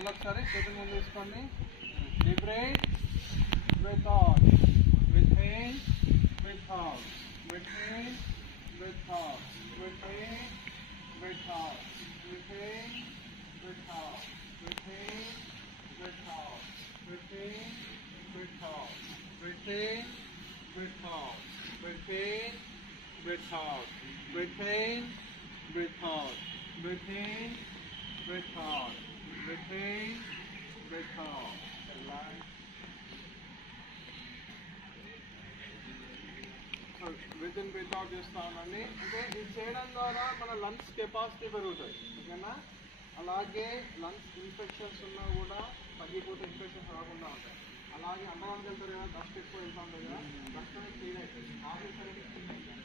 మళ్ళీ ఒకసారి చేతుల ముందు తీసుకోండి. Deep breath, breath out, breath in, breath out, breath in, breath out, breath in, breath out, breath in, breath out, breath in, breath out, breath in, breath out, breath in, breath out, breath in, breath out, breathe in, breathe out, breathe in, breathe out, breathe in, breathe out. Relax. So breathe in, breathe out చేస్తా ఉండండి. అంటే ఇది చేయడం ద్వారా మన lungs capacity పెరుగుతుంది, ఓకేనా? అలాగే లంగ్స్ ఇన్ఫెక్షన్స్ ఉన్నా కూడా తగ్గిపోతే ఇన్ఫెక్షన్స్ రాకుండా ఉంటాయి. అలాగే అండగానికి వెళ్తారు కదా, డస్ట్ ఎక్కువ వెళ్తూ ఉంటుంది కదా, డస్ట్ అనేది క్లీన్ అవుతుంది. ఆఫీస్ అనేది క్లీన్ అవుతుంది.